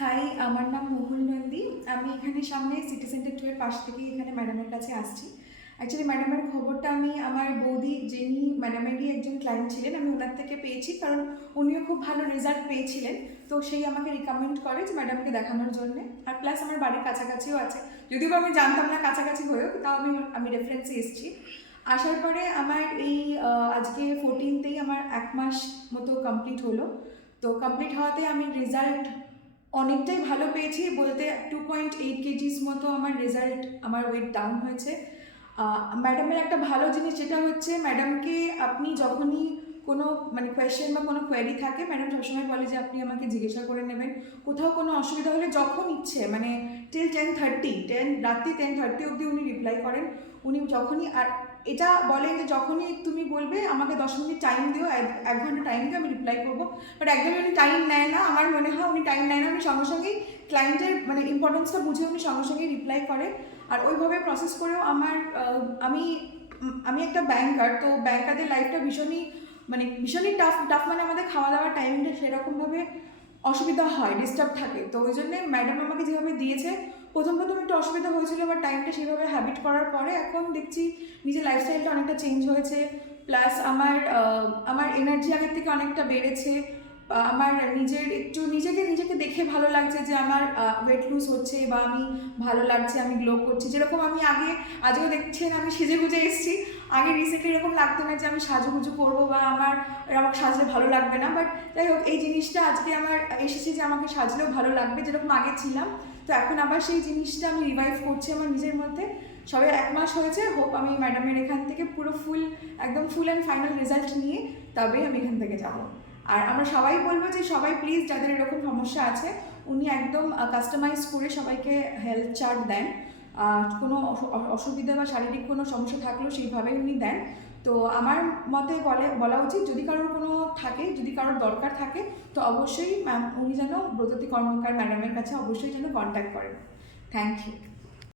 High, আমার নাম মহুল নন্দী। আমি এখানে সামনে সিটি সেন্টার 2 এর পাশ থেকে এখানে ম্যাডামের কাছে আসছি। অ্যাকচুয়ালি ম্যাডামের খবরটা আমি আমার বৌদি, যিনি ম্যাডামেরই একজন ক্লায়েন্ট ছিলেন, আমি ওনার থেকে পেয়েছি, কারণ উনিও খুব ভালো রেজাল্ট পেয়েছিলেন। তো সেই আমাকে রিকমেন্ড করে যে ম্যাডামকে দেখানোর জন্যে। আর প্লাস আমার বাড়ির কাছাকাছিও আছে, যদিও আমি জানতাম না কাছাকাছি হয়েও, তাও আমি রেফারেন্সে এসেছি। আসার পরে আমার এই আজকে 14তেই আমার 1 মাস মতো কমপ্লিট হলো। তো কমপ্লিট হওয়াতে আমি রেজাল্ট অনেকটাই ভালো পেয়েছি, বলতে 2.8 কেজিস মতো আমার রেজাল্ট, আমার ওয়েট ডাউন হয়েছে। ম্যাডামের একটা ভালো জিনিস যেটা হচ্ছে, ম্যাডামকে আপনি যখনই কোনো কোয়েশ্চেন বা কোনো কোয়েরি থাকে, ম্যাডাম সবসময় বলে যে আপনি আমাকে জিজ্ঞাসা করে নেবেন। কোথাও কোনো অসুবিধা হলে যখন ইচ্ছে, টিল 10:30 রাত্রি 10:30 অবধি উনি রিপ্লাই করেন। উনি যখনই, আর এটা বলেন যে যখনই তুমি বলবে আমাকে 10 মিনিট টাইম দিও, 1 ঘন্টা টাইম দিও, আমি রিপ্লাই করবো। বাট একদমই উনি টাইম নেয় না, আমার মনে হয় উনি টাইম নেয় না। আমি সঙ্গে সঙ্গেই ক্লায়েন্টের ইম্পর্টেন্সটা বুঝে উনি সঙ্গে সঙ্গেই রিপ্লাই করে। আর ওইভাবে প্রসেস করেও আমি আমি একটা ব্যাংকার, তো ব্যাংকারদের লাইফটা ভীষণই টাফ। আমাদের খাওয়া দাওয়ার টাইমটা সেরকমভাবে অসুবিধা হয়, ডিস্টার্ব থাকে। তো ওই জন্যে ম্যাডাম আমাকে যেভাবে দিয়েছে, প্রথম একটু অসুবিধা হয়েছিল, আবার টাইমটা সেভাবে হ্যাবিট করার পরে এখন দেখছি নিজের লাইফস্টাইলটা অনেকটা চেঞ্জ হয়েছে। প্লাস আমার এনার্জি আগের থেকে অনেকটা বেড়েছে। আমার নিজেকে দেখে ভালো লাগছে যে আমার ওয়েট লুজ হচ্ছে, বা আমি ভালো লাগছে, আমি গ্লো করছি। যেরকম আমি আজও দেখছেন আমি সেজে গুজে এসেছি। আগে রিসেন্টলি এরকম লাগতো না যে আমি সাজুগুজু করবো বা আমাকে সাজলে ভালো লাগবে না। বাট যাই হোক, এই জিনিসটা আজকে আমার এসেছে যে আমাকে সাজলেও ভালো লাগবে, যেরকম আগে ছিলাম। তো এখন আবার সেই জিনিসটা আমি রিভাইভ করছি আমার নিজের মধ্যে। সবে 1 মাস হয়েছে। হোপ আমি ম্যাডামের এখান থেকে পুরো একদম ফুল অ্যান্ড ফাইনাল রেজাল্ট নিয়ে তবেই আমি এখান থেকে যাব। আর আমরা সবাই বলবো যে সবাই প্লিজ, যাদের এরকম সমস্যা আছে, উনি একদম কাস্টমাইজ করে সবাইকে হেলথ চার্ট দেন। কোনো অসুবিধা বা শারীরিক কোনো সমস্যা থাকলেও সেইভাবেই উনি দেন। তো আমার মতে বলা উচিত, যদি কারোর কোনো থাকে, যদি কারোর দরকার থাকে, তো অবশ্যই উনি যেন ব্রততী কর্মকার ম্যাডামের কাছে অবশ্যই যেন কন্ট্যাক্ট করেন। Thank you.